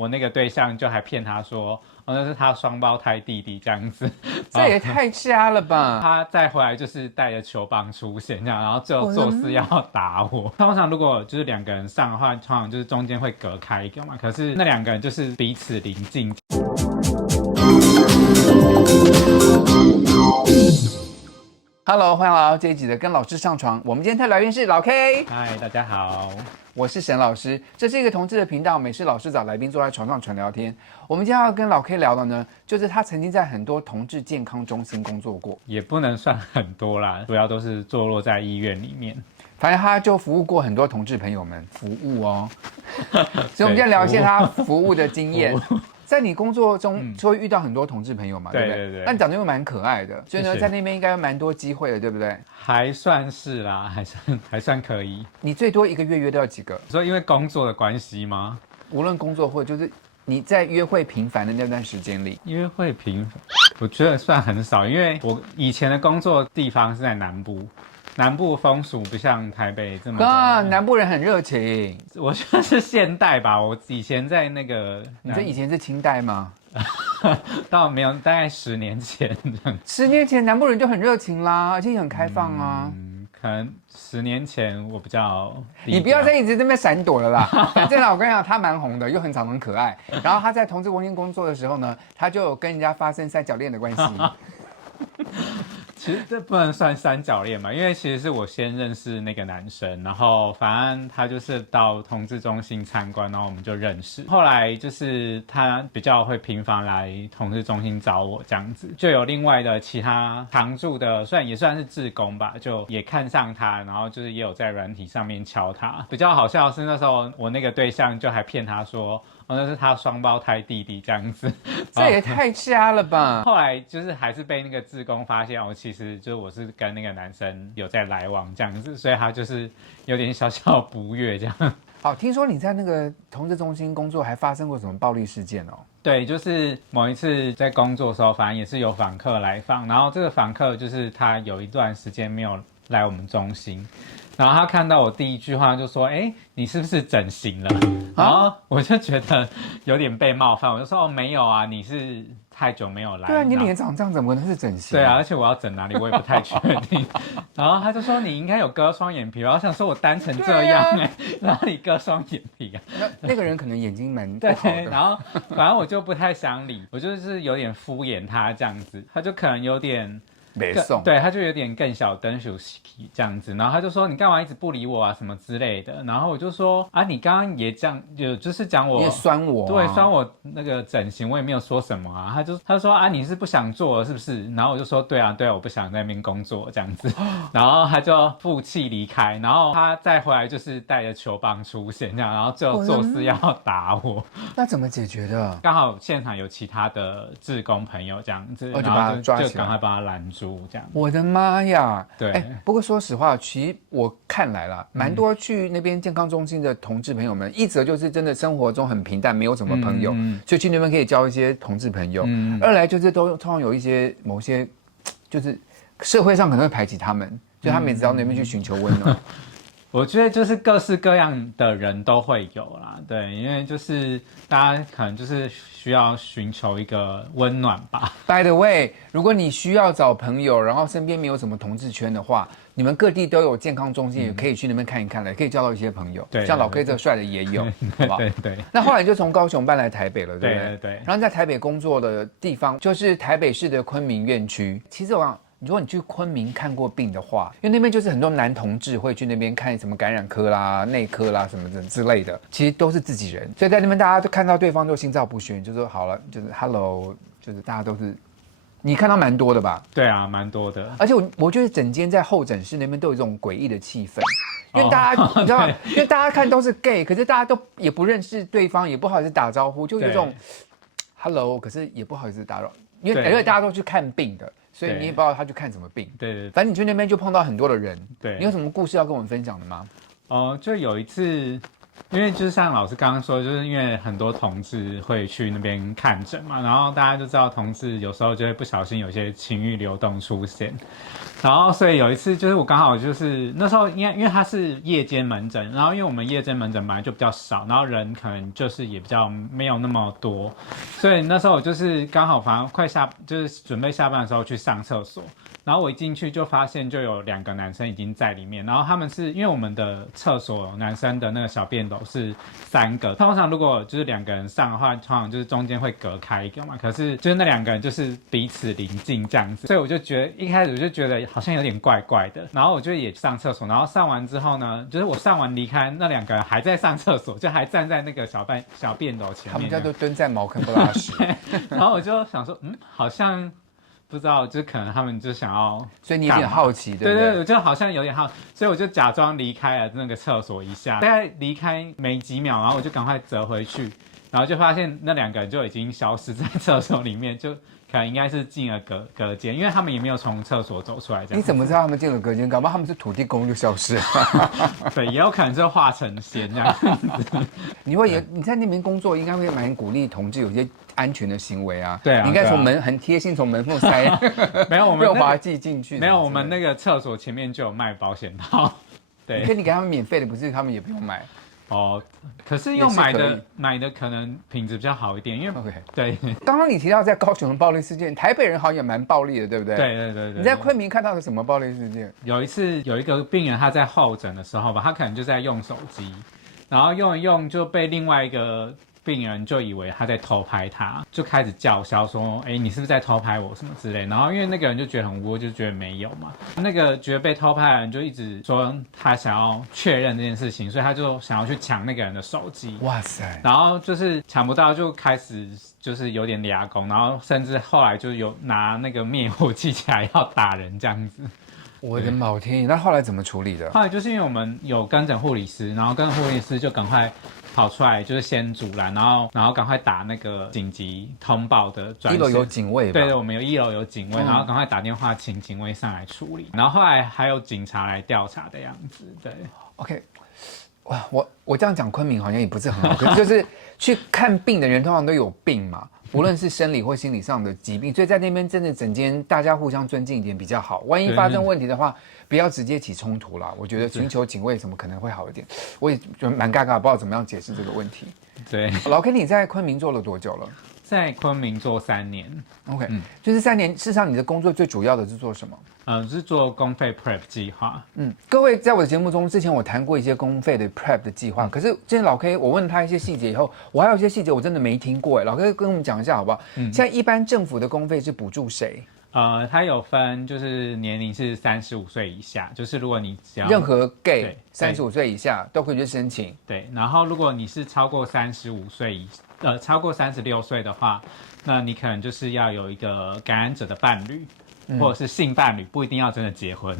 我那个对象就还骗他说，哦，那是他双胞胎弟弟这样子。这也太瞎了吧！他再回来就是带着球棒出现这样，然后最后做事要打我。通常如果就是2个人上的话，通常就是中间会隔开一个嘛，可是那2个人就是彼此临近。Hello， 欢迎来到这一集的跟老师上床。我们今天的来宾是老 K。嗨，大家好，我是沈老师。这是一个同志的频道，每次老师找来宾坐在床上纯聊天。我们今天要跟老 K 聊的呢，就是他曾经在很多同志健康中心工作过，也不能算很多啦，主要都是坐落在医院里面。反正他就服务过很多同志朋友们，服务哦。所以我们今天聊一些他服务的经验。在你工作中就会遇到很多同志朋友嘛，对不对？对。那你长得又蛮可爱的，所以呢，在那边应该有蛮多机会的，对不对？还算是啦，还算可以。你最多一个月约到几个？所以因为工作的关系吗？无论工作或就是你在约会频繁的那段时间里，约会频繁，我觉得算很少，因为我以前的工作地方是在南部。南部风俗不像台北这么南部人很热情。我觉得是现代吧。我以前在那个，你这以前是清代吗？倒没有，大概10年前。10年前南部人就很热情啦，而且也很开放啊。可能10年前我比较……你不要再一直在那边闪躲了啦。反正我跟你讲，他蛮红的，又很长很可爱。然后他在同志中心工作的时候呢，他就有跟人家发生三角恋的关系。其实这不能算三角恋嘛，因为其实是我先认识那个男生，然后反正他就是到同志中心参观，然后我们就认识。后来就是他比较会频繁来同志中心找我这样子，就有另外的其他常驻的，虽然也算是志工吧，就也看上他，然后就是也有在软体上面敲他。比较好笑的是那时候我那个对象就还骗他说，哦，那是他双胞胎弟弟这样子。这也太瞎了吧！后来就是还是被那个志工发现，其实就是我是跟那个男生有在来往这样子，所以他就是有点小小不悦这样。好，听说你在那个同志中心工作还发生过什么暴力事件哦？对，就是某一次在工作的时候，反正也是有访客来访，然后这个访客就是他有一段时间没有来我们中心。然后他看到我第一句话就说：“哎，你是不是整形了？”然后我就觉得有点被冒犯，我就说：“哦，没有啊，你是太久没有来。”对啊，你脸长这样怎么可能是整形？对啊，而且我要整哪里我也不太确定。然后他就说：“你应该有割双眼皮。”我想说我单成这样哪里割双眼皮啊？那个人可能眼睛蛮不好的。对，然后反正我就不太想理，我就是有点敷衍他这样子，他就可能有点。对，他就有点更小灯手这样子，然后他就说你干嘛一直不理我啊什么之类的，然后我就说啊你刚刚也这样，就是讲我，你也酸我，对，酸我那个整形，我也没有说什么啊，他就说啊你是不想做了是不是？然后我就说对啊，我不想在那边工作这样子，然后他就负气离开，然后他再回来就是带着球棒出现这样，然后最后做事要打我。那怎么解决的？刚好现场有其他的志工朋友这样子，然后就赶快帮他拦住。这样，我的妈呀！对，不过说实话，其实我看来啦，蛮多去那边健康中心的同志朋友们，一则就是真的生活中很平淡，没有什么朋友，所以去那边可以交一些同志朋友；二来就是都通常有一些某些，就是社会上可能会排挤他们，所以他们也知道那边去寻求温暖。我觉得就是各式各样的人都会有啦，对，因为就是大家可能就是需要寻求一个温暖吧。By the way， 如果你需要找朋友，然后身边没有什么同志圈的话，你们各地都有健康中心，也可以去那边看一看的，可以交到一些朋友。对，像老 K 这个帅的也有，好不好？对。那后来就从高雄搬来台北了，对不对？对。然后在台北工作的地方就是台北市的昆明院区。其实我想，如果你去昆明看过病的话，因为那边就是很多男同志会去那边看什么感染科啦、内科啦什么的之类的，其实都是自己人，所以在那边大家都看到对方都心照不宣，就说好了，就是 hello， 就是大家都是。你看到蛮多的吧？对啊，蛮多的。而且我觉得整间在候诊室那边都有一种诡异的气氛，因为大家你知道吗？因为大家看都是 gay， 可是大家都也不认识对方，也不好意思打招呼，就有一种 hello， 可是也不好意思打扰，因为大家都去看病的。所以你也不知道他去看什么病，对，反正你去那边就碰到很多的人，对，你有什么故事要跟我们分享的吗？就有一次，因为就是像老师刚刚说，就是因为很多同志会去那边看诊嘛，然后大家就知道同志有时候就会不小心有些情欲流动出现，然后所以有一次就是我刚好就是那时候因为它是夜间门诊，然后因为我们夜间门诊本来就比较少，然后人可能就是也比较没有那么多，所以那时候我就是刚好反正快就是准备下班的时候去上厕所。然后我一进去就发现就有2个男生已经在里面，然后他们是因为我们的厕所男生的那个小便斗是3个，通常如果就是2个人上的话，通常就是中间会隔开一个嘛，可是就是那2个人就是彼此邻近这样子，所以我就觉得一开始我就觉得好像有点怪怪的，然后我就也上厕所，然后上完之后呢，就是我上完离开，那2个人还在上厕所，就还站在那个小便斗前面，他们家都蹲在茅坑不拉屎，然后我就想说，好像。不知道，就可能他们就想要，所以你有点好奇，对不对？对，我就好像有点好，所以我就假装离开了那个厕所一下，大概离开没几秒，然后我就赶快折回去，然后就发现那2个人就已经消失在厕所里面，就可能应该是进了隔间，因为他们也没有从厕所走出来。这样，你怎么知道他们进了隔间？搞不好他们是土地公就消失了。对，也有可能是化成仙这样子。你在那边工作，应该会蛮鼓励同志有些安全的行为啊。对啊，你应该从很贴心从门缝塞没有我们润滑剂进去。没有，我们那个厕所前面就有卖保险套。对，可以你给他们免费的，不是他们也不用买。哦，可是用买的可能品质比较好一点，因为 OK 对。刚刚你提到在高雄的暴力事件，台北人好像也蛮暴力的，对不对？对。你在昆明看到的什么暴力事件？有一次有一个病人他在候诊的时候吧，他可能就在用手机，然后用一用就被另外一个病人就以为他在偷拍他，就开始叫嚣说：“哎，你是不是在偷拍我什么之类？”然后因为那个人就觉得很无辜，就觉得没有嘛。那个觉得被偷拍的人就一直说他想要确认这件事情，所以他就想要去抢那个人的手机。哇塞！然后就是抢不到，就开始就是有点俩拱，然后甚至后来就有拿那个灭火器起来要打人这样子。我的老天爷！那后来怎么处理的？后来就是因为我们有跟诊护理师，然后跟护理师就赶快跑出来，就是先阻拦，然后赶快打那个紧急通报的专线。1楼有警卫吧？对，我们有1楼有警卫，然后赶快打电话请警卫上来处理，然后后来还有警察来调查的样子。对 ，OK， 哇，我这样讲昆明好像也不是很好，可是就是去看病的人通常都有病嘛。无论是生理或心理上的疾病，所以在那边真的整间大家互相尊敬一点比较好。万一发生问题的话，不要直接起冲突啦。我觉得寻求警卫什么可能会好一点。我也觉得蛮尴尬，不知道怎么样解释这个问题。对，老 K， 你在昆明做了多久了？在昆明做3年。OK，就是3年。事实上，你的工作最主要的是做什么？是做公费 PrEP 计划。各位在我的节目中，之前我谈过一些公费的 PrEP 的计划，可是今天老 K 我问他一些细节以后，我还有一些细节我真的没听过。老 K 跟我们讲一下好不好？现在一般政府的公费是补助谁？它有分，就是年龄是35岁以下，就是如果你只要任何 gay 35岁以下都可以去申请。对，然后如果你是超过35岁超过36岁的话，那你可能就是要有一个感染者的伴侣，或者是性伴侣，不一定要真的结婚，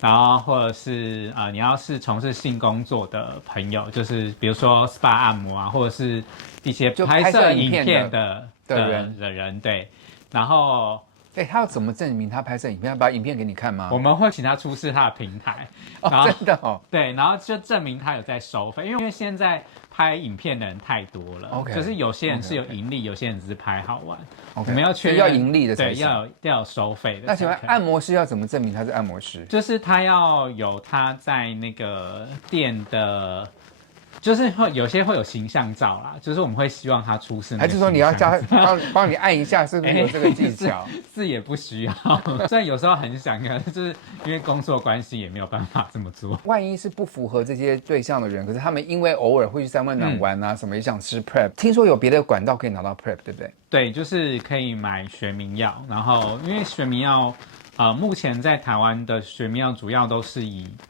然后或者是你要是从事性工作的朋友，就是比如说 SPA 按摩啊，或者是一些拍摄影片的人，对，然后。他要怎么证明他拍摄影片？要把影片给你看吗？我们会请他出示他的平台，真的哦。对，然后就证明他有在收费，因为现在拍影片的人太多了，就是有些人是有盈利，有些人只是拍好玩。我们要确认要盈利的才行，对，要有收费的。那请问按摩师要怎么证明他是按摩师？就是他要有他在那个店的。就是有些会有形象照啦，就是我们会希望他出示。还是说你要叫他帮你按一下，是不是有这个技巧？是也不需要，虽然有时候很想要，就是因为工作关系也没有办法这么做。万一是不符合这些对象的人，可是他们因为偶尔会去三温暖玩啊，什么也想吃 PrEP， 听说有别的管道可以拿到 PrEP， 对不对？对，就是可以买学名药，然后因为学名药。目前在台湾的学名药主要都是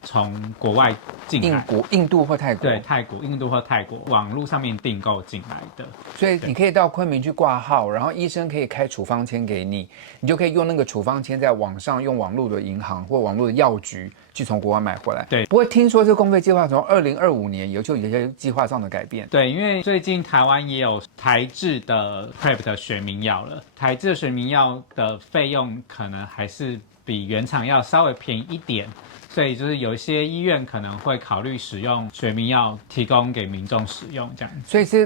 从国外进来，印度或泰国，对，印度或泰国网络上面订购进来的。所以你可以到昆明去挂号，然后医生可以开处方签给你，你就可以用那个处方签在网上用网络的银行或网络的药局去从国外买回来。对，不过听说这个公费计划从2025年就有些计划上的改变。对，因为最近台湾也有台制的 PrEP 的学名药了，台制的学名药的费用可能还是比原厂药稍微便宜一点，所以就是有一些医院可能会考虑使用学名药提供给民众使用这样子。所以是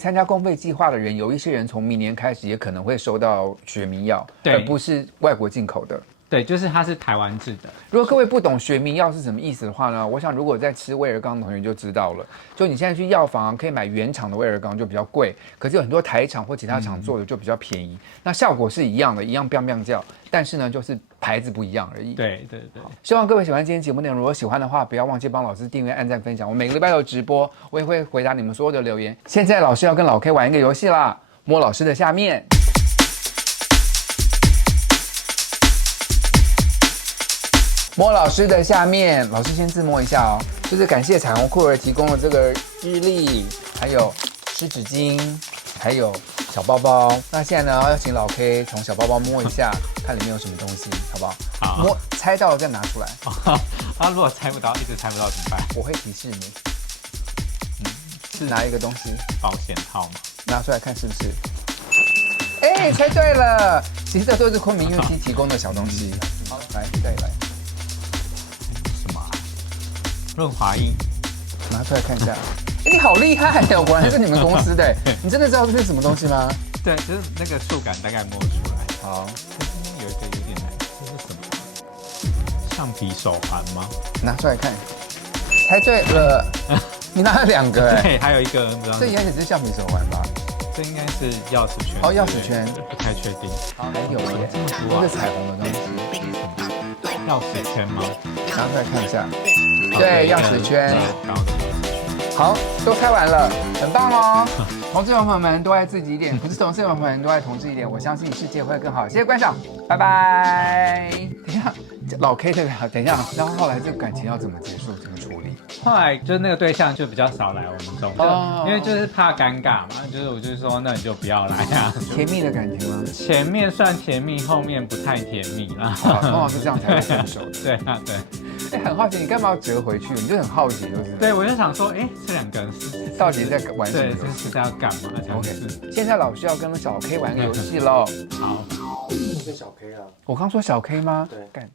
参加公费计划的人，有一些人从明年开始也可能会收到学名药，而不是外国进口的。对，就是它是台湾制的。如果各位不懂学名药是什么意思的话呢，我想如果在吃威尔刚的同学就知道了。就你现在去药房可以买原厂的威尔刚就比较贵，可是有很多台厂或其他厂做的就比较便宜。那效果是一样的，一样 biang biang 叫，但是呢就是牌子不一样而已。对。希望各位喜欢今天节目内容，如果喜欢的话，不要忘记帮老师订阅、按赞、分享。我每个礼拜有直播，我也会回答你们所有的留言。现在老师要跟老 K 玩一个游戏啦，摸老师的下面。摸老师的下面，老师先自摸一下哦。就是感谢彩虹酷儿提供的这个日历，还有湿纸巾，还有小包包。那现在呢，要请老 K 从小包包摸一下，看里面有什么东西，好不好？好。猜到了再拿出来。如果猜不到，一直猜不到怎么办？我会提示你。是拿一个东西。保险套吗？拿出来看是不是？哎，猜对了。其实这都是昆明乐器提供的小东西。好，来，再来。润滑液，拿出来看一下。你好厉害哦，果然是你们公司的。你真的知道这是什么东西吗？对，就是那个触感大概摸出来。好，有一个有点难，这是什么？橡皮手环吗？拿出来看，猜对了。你拿了2个哎。对，还有一个不知道。这应该也是橡皮手环吧？这应该是钥匙圈。哦，钥匙圈，不太确定。还有耶，这是彩虹的东西。钥匙圈吗？拿出来看一下。对，钥匙圈。好，都猜完了，很棒哦！同志朋友们多爱自己一点，不是同志朋友们多爱同志一点，我相信世界会更好。谢谢观赏，拜拜。等一下，老 K 对吧？等一下，然后后来这个感情要怎么结束，怎么处理？后来就是那个对象就比较少来我们中，因为就是怕尴尬嘛，就是我就是说那你就不要来啊。甜蜜的感情吗？前面算甜蜜，后面不太甜蜜啦。通常是这样才会分手的。对啊，对。哎，很好奇，你干嘛要折回去？你就很好奇，就是。对，我就想说，哎，这2个人是到底在玩什么？对，这是在要干嘛？这样子。现在老师要跟小 K 玩个游戏喽。好。跟小 K 啊。我刚说小 K 吗？对。干。